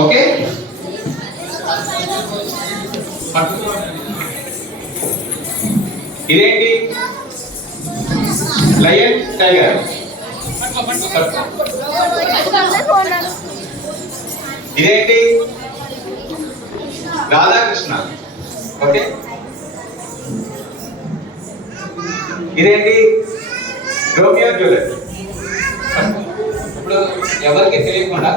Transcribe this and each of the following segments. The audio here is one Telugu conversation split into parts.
ఓకే ఇదేంటి లయన్ టైగర్. ఇదేంటి రాధాకృష్ణ. ఓకే ఇదేంటి రోమియో జూలియట్. ఇప్పుడు ఎవరికి తెలియకుండా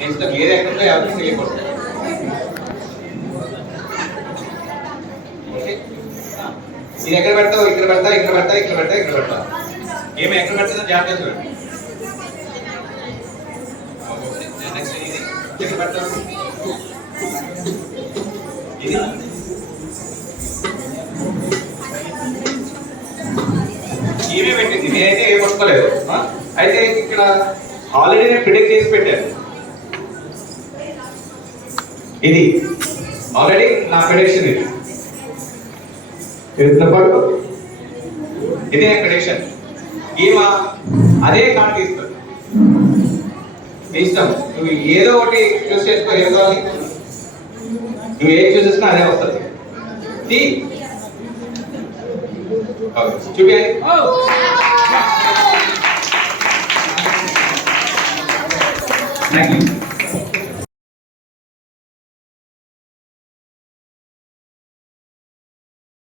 నెక్స్ట్ మీరు ఎక్కడుందో ఎవరికి తెలియకూడదు. ఇది ఎక్కడ పెడతావు? ఇక్కడ పెడతా, ఇక్కడ పెడతా, ఇక్కడ పెడతా, ఇక్కడ పెడతా. ఏమి ఎక్కడ పెడతా జాగ్రత్త చూడండి. నెక్స్ట్ ఇది ఎక్కడ పెడతావు? ఇది ఏమీ పెట్టింది, నేనైతే ఏమి పట్టుకోలేదు. అయితే ఇక్కడ ఆల్రెడీ నేను ప్రిడిక్ట్ చేసి పెట్టాను. ఇది ఆల్రెడీ నా ప్రిడిక్షన్. ఇది పట్టు, ఇది నా ప్రిడిక్షన్. ఏమా అదే కార్డు తీస్తాను, ఇష్టం. నువ్వు ఏదో ఒకటి చూస్ చేసుకో. ఏదో కావాలి, నువ్వు ఏది చూస్ చేసుకున్నా అదే వస్తుంది. చూపి. Thank you.